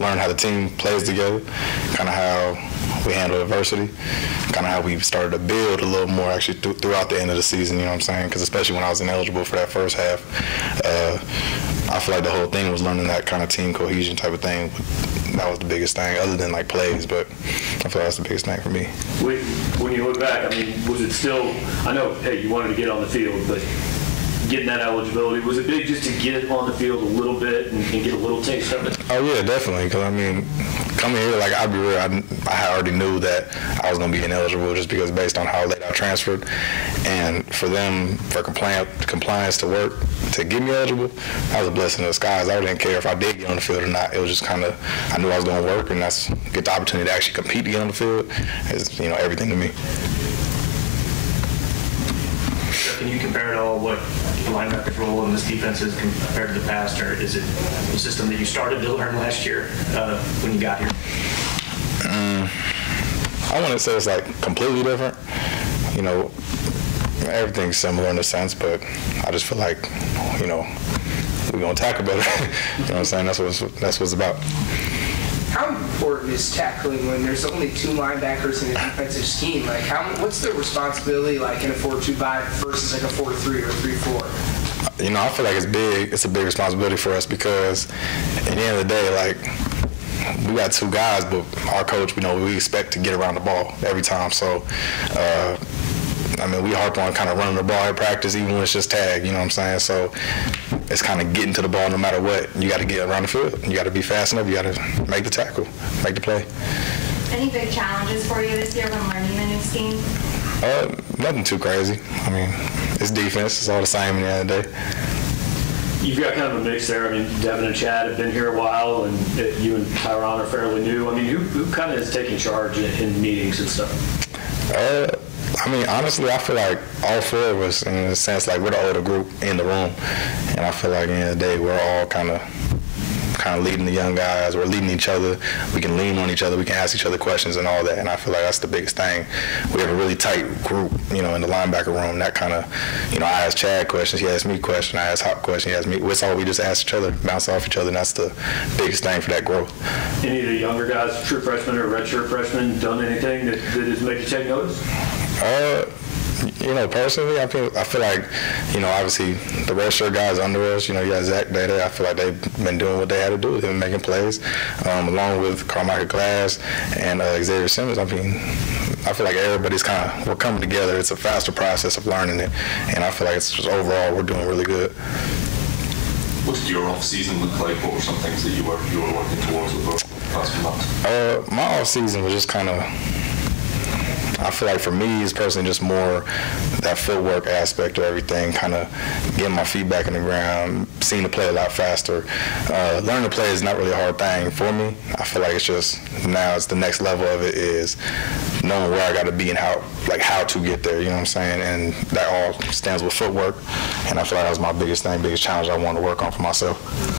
learn how the team plays together, kind of how we handle adversity, kind of how we started to build a little more actually throughout the end of the season, you know what I'm saying? Because especially when I was ineligible for that first half, I feel like the whole thing was learning that kind of team cohesion type of thing. That was the biggest thing, other than like plays, but I feel like that's the biggest thing for me. When you look back, I mean, was it still, I know, hey, you wanted to get on the field, but getting that eligibility, was it big just to get on the field a little bit and get a little taste of it? Oh yeah, definitely. Because I mean, coming here, like I'll be real, I already knew that I was going to be ineligible just because based on how late I transferred, and for them, for compliance to work to get me eligible, that was a blessing in disguise. I didn't care if I did get on the field or not. It was just kind of, I knew I was going to work, and that's get the opportunity to actually compete to get on the field is, you know, everything to me. Can you compare at all what the linebacker's role in this defense is compared to the past, or is it a system that you started to learn last year when you got here? I wouldn't say it's like completely different. You know, everything's similar in a sense, but I just feel like, you know, we're gonna tackle better. You know what I'm saying? That's what it's about. How important is tackling when there's only two linebackers in a defensive scheme? Like, what's the responsibility like in a 4-2-5 versus like a 4-3 or a 3-4? You know, I feel like it's big. It's a big responsibility for us because at the end of the day, like, we got two guys, but our coach, you know, we expect to get around the ball every time. So, I mean, we harp on kind of running the ball at practice, even when it's just tag, you know what I'm saying? So it's kind of getting to the ball no matter what. You got to get around the field. You got to be fast enough. You got to make the tackle, make the play. Any big challenges for you this year when learning the new scheme? Nothing too crazy. I mean, it's defense. It's all the same in the end of the day. You've got kind of a mix there. I mean, Devin and Chad have been here a while, and you and Tyron are fairly new. I mean, who kind of is taking charge in meetings and stuff? I mean, honestly, I feel like all four of us, in a sense, like we're the older group in the room, and I feel like at the end of the day, we're all kind of leading the young guys. We're leading each other. We can lean on each other. We can ask each other questions and all that, and I feel like that's the biggest thing. We have a really tight group, you know, in the linebacker room. That kind of, you know, I ask Chad questions, he asks me questions, I ask Hop questions, he asks me. It's all we just ask each other, bounce off each other, and that's the biggest thing for that growth. Any of the younger guys, true freshmen or redshirt freshmen, done anything that has made you take notice? You know, personally, I feel like, you know, obviously the redshirt guys under us, you know, you got Zach Data. I feel like they've been doing what they had to do. They've been making plays, along with Carmichael Glass and Xavier Simmons. I mean, I feel like everybody's we're coming together. It's a faster process of learning it, and I feel like it's just overall we're doing really good. What did your off season look like? What were some things that you were working towards over the past few months? My off season was just kind of, I feel like for me, it's personally just more that footwork aspect of everything, kind of getting my feet back in the ground, seeing the play a lot faster. Learning to play is not really a hard thing for me. I feel like it's just, now it's the next level of it is knowing where I got to be and how to get there, you know what I'm saying? And that all stands with footwork. And I feel like that was my biggest thing, biggest challenge I wanted to work on for myself.